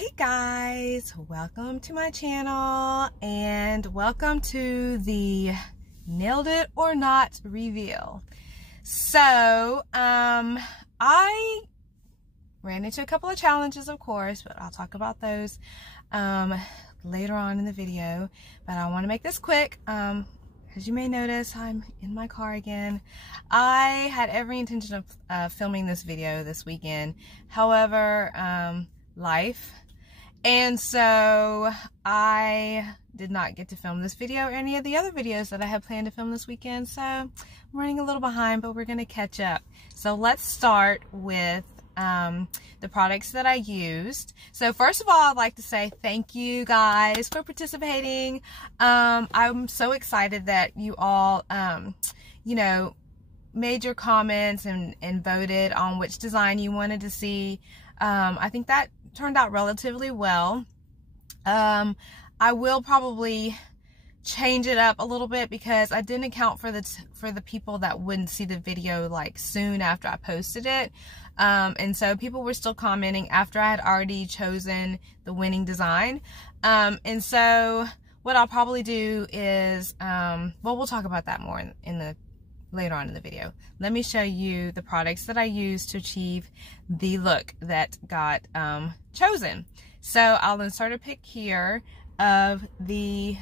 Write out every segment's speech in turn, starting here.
Hey guys, welcome to my channel and welcome to the Nailed It or Not reveal. So, I ran into a couple of challenges, of course, but I'll talk about those later on in the video. But I want to make this quick. As you may notice, I'm in my car again. I had every intention of filming this video this weekend. However, life. And so I did not get to film this video or any of the other videos that I had planned to film this weekend. So I'm running a little behind, but we're going to catch up. So let's start with the products that I used. So first of all, I'd like to say thank you guys for participating. I'm so excited that you all, you know, made your comments and voted on which design you wanted to see. I think that turned out relatively well. I will probably change it up a little bit because I didn't account for the people that wouldn't see the video like soon after I posted it. And so people were still commenting after I had already chosen the winning design. And so what I'll probably do is, well, we'll talk about that more later on in the video. Let me show you the products that I used to achieve the look that got chosen. So I'll insert a pic here of the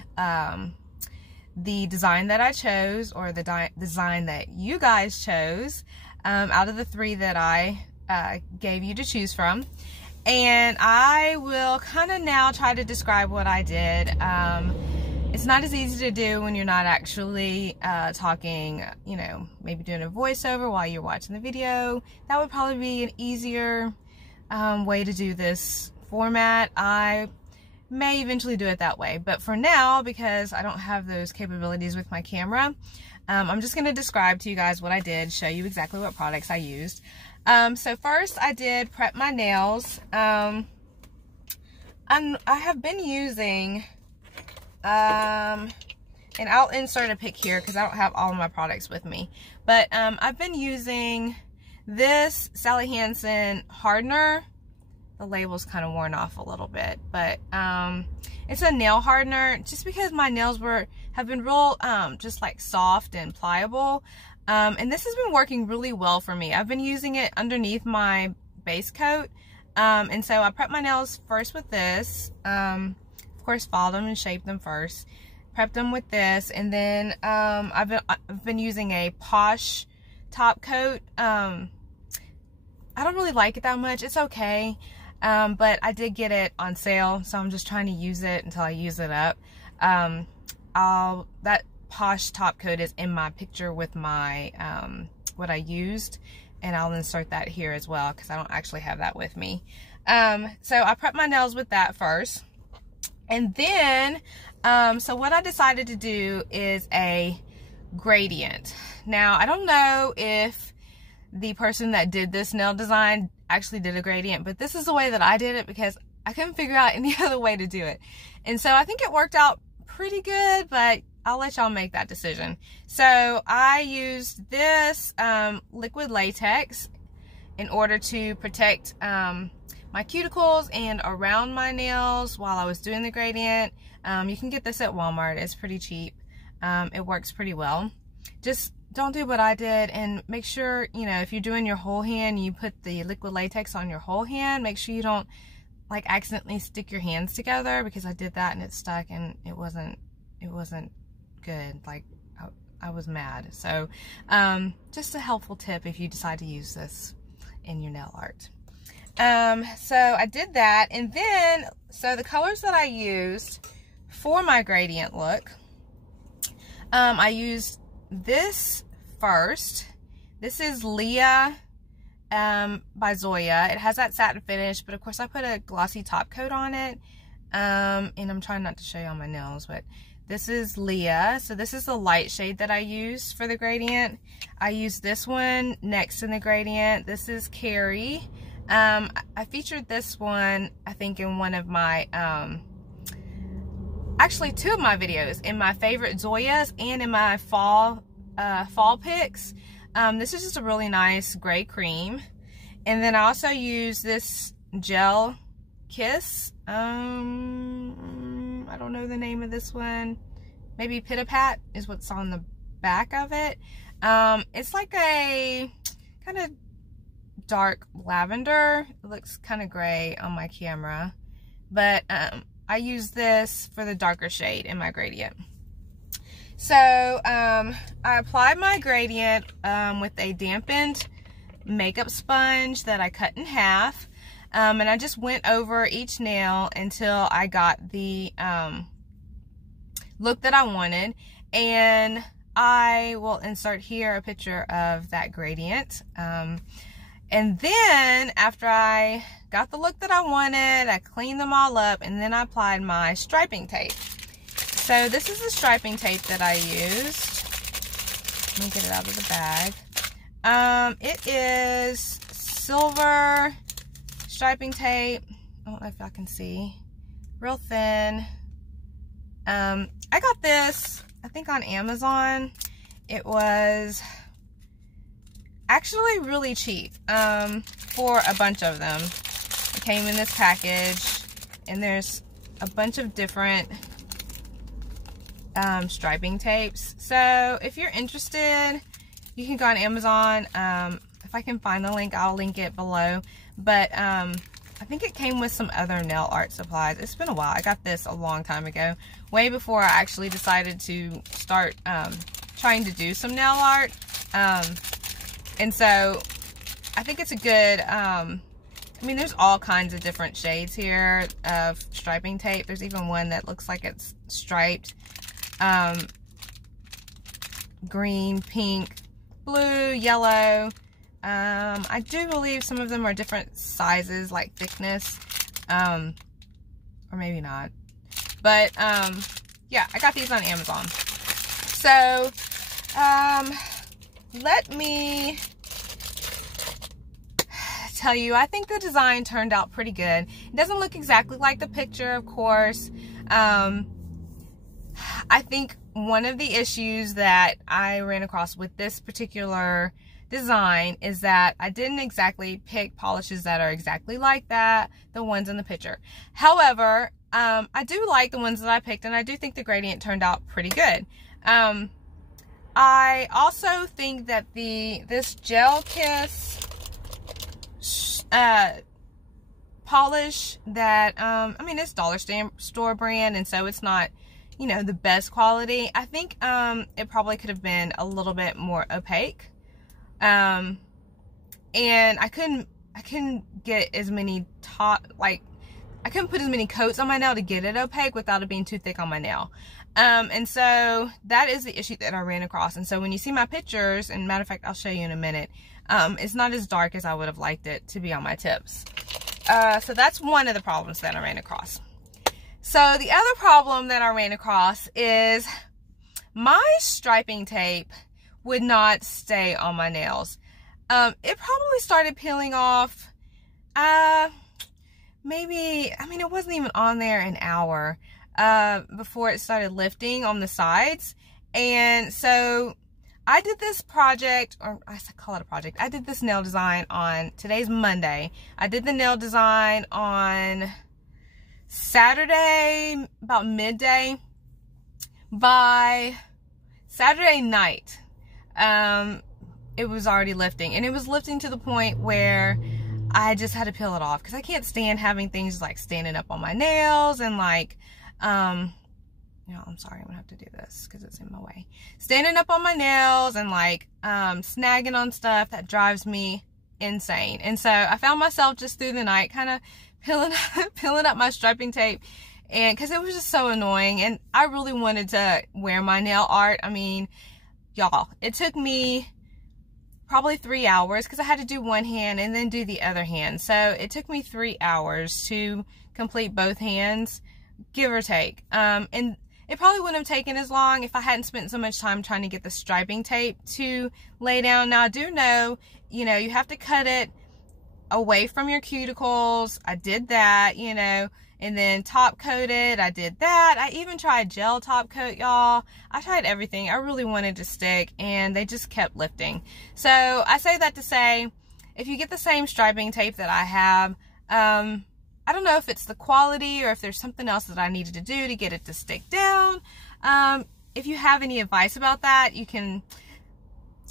design that I chose, or the design that you guys chose, out of the three that I gave you to choose from. And I will kind of now try to describe what I did. It's not as easy to do when you're not actually talking, you know, maybe doing a voiceover while you're watching the video. That would probably be an easier way to do this format. I may eventually do it that way, but for now, because I don't have those capabilities with my camera, I'm just going to describe to you guys what I did, show you exactly what products I used. So first I did prep my nails. I have been using, and I'll insert a pic here because I don't have all of my products with me, but I've been using this Sally Hansen hardener. The label's kind of worn off a little bit, but it's a nail hardener just because my nails have been real just like soft and pliable, and this has been working really well for me. I've been using it underneath my base coat, and so I prep my nails first with this. Of course, file them and shape them first. Prep them with this, and then I've been using a Posh top coat. I don't really like it that much. It's okay. But I did get it on sale, so I'm just trying to use it until I use it up. That Posh top coat is in my picture with my, what I used, and I'll insert that here as well because I don't actually have that with me. So I prepped my nails with that first. And then, so what I decided to do is a gradient. Now, I don't know if the person that did this nail design actually did a gradient, but this is the way that I did it because I couldn't figure out any other way to do it. And so I think it worked out pretty good, but I'll let y'all make that decision. So I used this liquid latex in order to protect my cuticles and around my nails while I was doing the gradient. You can get this at Walmart. It's pretty cheap. It works pretty well. Just don't do what I did, and make sure, you know, if you're doing your whole hand, you put the liquid latex on your whole hand. Make sure you don't like accidentally stick your hands together, because I did that and it stuck and it wasn't good. Like I was mad. So just a helpful tip if you decide to use this in your nail art. So I did that, and then so the colors that I used for my gradient look, I used this first. This is Leah by Zoya. It has that satin finish, but of course I put a glossy top coat on it, and I'm trying not to show you on my nails, but this is Leah. So this is the light shade that I used for the gradient. I used this one next in the gradient. This is Carrie. I featured this one, I think, in one of my actually two of my videos, in my favorite Zoyas and in my fall pics. This is just a really nice gray cream. And then I also use this gel Kiss. I don't know the name of this one. Maybe Pita Pat is what's on the back of it. It's like a kind of dark lavender. It looks kind of gray on my camera, but I use this for the darker shade in my gradient. So I applied my gradient with a dampened makeup sponge that I cut in half, and I just went over each nail until I got the look that I wanted. And I will insert here a picture of that gradient. And then after I got the look that I wanted, I cleaned them all up, and then I applied my striping tape. So this is the striping tape that I used. Let me get it out of the bag. It is silver striping tape. I don't know if y'all can see. Real thin. I got this, I think, on Amazon. It was actually really cheap for a bunch of them. It came in this package, and there's a bunch of different striping tapes. So if you're interested, you can go on Amazon. If I can find the link, I'll link it below. But I think it came with some other nail art supplies. It's been a while. I got this a long time ago, way before I actually decided to start trying to do some nail art. And so I think it's a good, I mean, there's all kinds of different shades here of striping tape. There's even one that looks like it's striped. Green, pink, blue, yellow. I do believe some of them are different sizes, like thickness, or maybe not. But, yeah, I got these on Amazon. So, let me tell you, I think the design turned out pretty good. It doesn't look exactly like the picture, of course. I think one of the issues that I ran across with this particular design is that I didn't exactly pick polishes that are exactly like that, the ones in the picture. However, I do like the ones that I picked, and I do think the gradient turned out pretty good. I also think that this Gel Kiss polish that, I mean, it's dollar store brand, and so it's not, you know, the best quality. I think it probably could have been a little bit more opaque. And I couldn't get as many I couldn't put as many coats on my nail to get it opaque without it being too thick on my nail. And so that is the issue that I ran across. And so when you see my pictures, and matter of fact, I'll show you in a minute, it's not as dark as I would have liked it to be on my tips. So that's one of the problems that I ran across. So the other problem that I ran across is my striping tape would not stay on my nails. It probably started peeling off, maybe, I mean, it wasn't even on there an hour before it started lifting on the sides. And so I did this project, or I call it a project. I did this nail design on, today's Monday. I did the nail design on Saturday, about midday. By Saturday night, it was already lifting, and it was lifting to the point where I just had to peel it off, because I can't stand having things like standing up on my nails, and like, you know, I'm sorry, I'm gonna have to do this because it's in my way. Standing up on my nails and like snagging on stuff, that drives me insane. And so I found myself just through the night kind of peeling up my striping tape, and because it was just so annoying, and I really wanted to wear my nail art. I mean, y'all, it took me probably 3 hours because I had to do one hand and then do the other hand. So it took me 3 hours to complete both hands, give or take. And it probably wouldn't have taken as long if I hadn't spent so much time trying to get the striping tape to lay down. Now I do know, you know, you have to cut it away from your cuticles. I did that, you know, and then top coated. I did that. I even tried gel top coat, y'all. I tried everything. I really wanted to stick, and they just kept lifting. So I say that to say, if you get the same striping tape that I have, I don't know if it's the quality or if there's something else that I needed to do to get it to stick down. If you have any advice about that, you can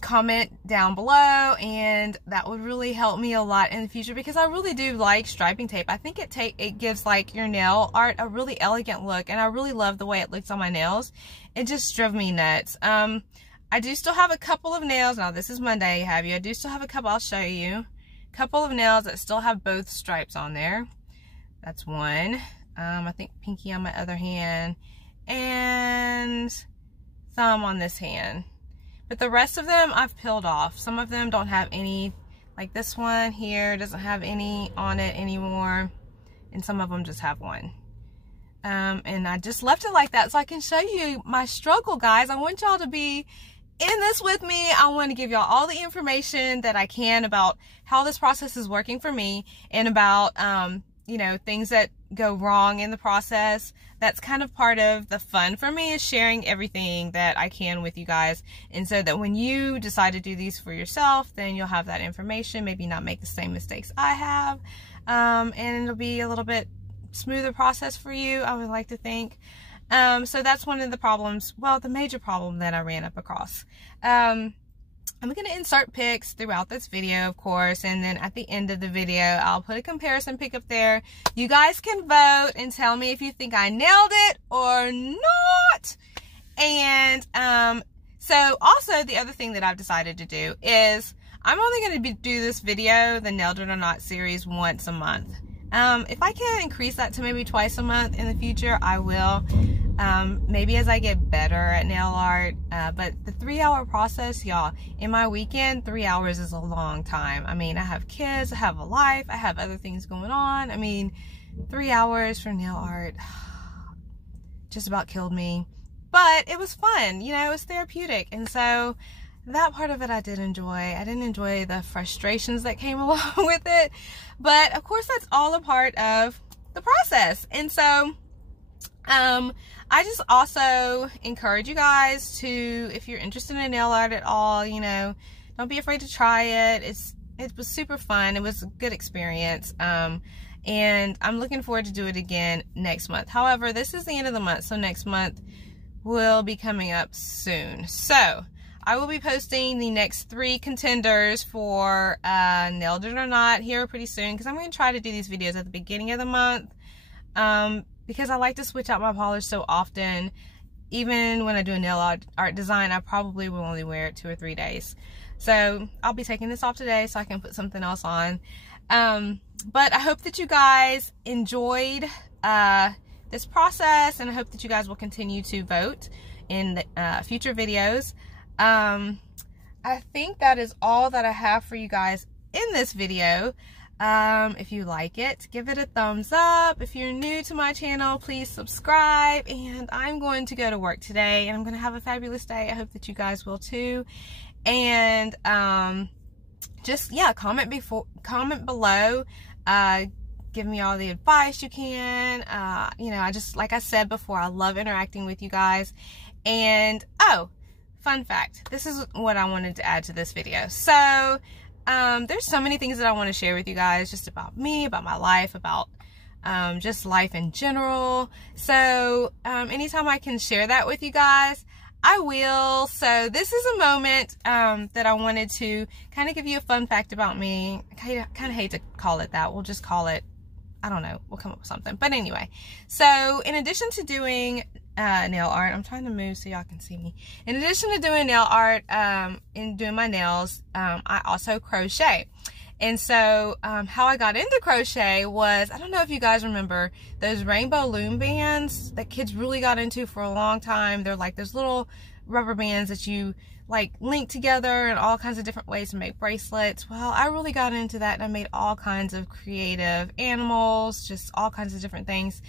comment down below, and that would really help me a lot in the future, because I really do like striping tape. I think it gives like your nail art a really elegant look, and I really love the way it looks on my nails. It just drove me nuts. I do still have a couple of nails. Now this is Monday, I do still have a couple, I'll show you. A couple of nails that still have both stripes on there. That's one. I think pinky on my other hand, and thumb on this hand. But the rest of them I've peeled off. Some of them don't have any, like this one here doesn't have any on it anymore, and some of them just have one. And I just left it like that so I can show you my struggle, guys. I want y'all to be in this with me. I want to give y'all all the information that I can about how this process is working for me, and about you know, things that go wrong in the process. That's kind of part of the fun for me, is sharing everything that I can with you guys. And so that when you decide to do these for yourself, then you'll have that information, maybe not make the same mistakes I have. And it'll be a little bit smoother process for you, I would like to think. So that's one of the problems, well, the major problem that I ran up across. I'm going to insert pics throughout this video, of course, and then at the end of the video, I'll put a comparison pic up there. You guys can vote and tell me if you think I nailed it or not. And so also the other thing that I've decided to do is I'm only going to do this video, the Nailed It or Not series, once a month. If I can increase that to maybe twice a month in the future, I will. Maybe as I get better at nail art. But the 3-hour process, y'all, in my weekend, 3 hours is a long time. I mean, I have kids, I have a life, I have other things going on. I mean, 3 hours for nail art just about killed me. But it was fun, you know, it was therapeutic. And so that part of it I did enjoy. I didn't enjoy the frustrations that came along with it. But of course, that's all a part of the process. And so I just also encourage you guys to, if you're interested in nail art at all, you know, don't be afraid to try it. It was super fun. It was a good experience. And I'm looking forward to do it again next month. However, this is the end of the month, so next month will be coming up soon. So I will be posting the next 3 contenders for Nailed It or Not here pretty soon, because I'm going to try to do these videos at the beginning of the month. Because I like to switch out my polish so often. Even when I do a nail art design, I probably will only wear it 2 or 3 days. So I'll be taking this off today so I can put something else on. But I hope that you guys enjoyed this process, and I hope that you guys will continue to vote in the, future videos. I think that is all that I have for you guys in this video. If you like it, give it a thumbs up. If you're new to my channel, please subscribe. And I'm going to go to work today, and I'm going to have a fabulous day. I hope that you guys will too. And just, yeah, comment below. Give me all the advice you can. You know, like I said before, I love interacting with you guys. And oh, fun fact, this is what I wanted to add to this video. So there's so many things that I want to share with you guys, just about me, about my life, about just life in general. So anytime I can share that with you guys, I will. So this is a moment that I wanted to kind of give you a fun fact about me. I kind of hate to call it that. We'll just call it, I don't know, we'll come up with something. But anyway, so in addition to doing nail art, I'm trying to move so y'all can see me. In addition to doing nail art and doing my nails, I also crochet. And so how I got into crochet was, I don't know if you guys remember those rainbow loom bands that kids really got into for a long time. They're like those little rubber bands that you like link together in all kinds of different ways to make bracelets. Well, I really got into that, and I made all kinds of creative animals, just all kinds of different things.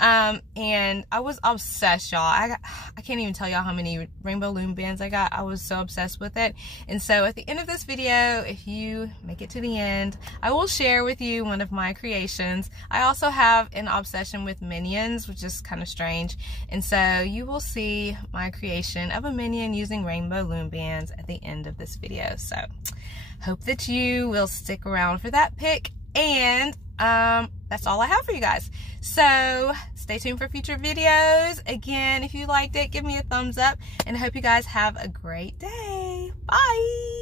And I was obsessed, y'all. I can't even tell y'all how many rainbow loom bands I got. I was so obsessed with it. And so at the end of this video, if you make it to the end, I will share with you one of my creations. I also have an obsession with minions, which is kind of strange. And so you will see my creation of a minion using rainbow loom bands at the end of this video. So hope that you will stick around for that pic. And that's all I have for you guys. So stay tuned for future videos. Again, if you liked it, give me a thumbs up, and I hope you guys have a great day. Bye.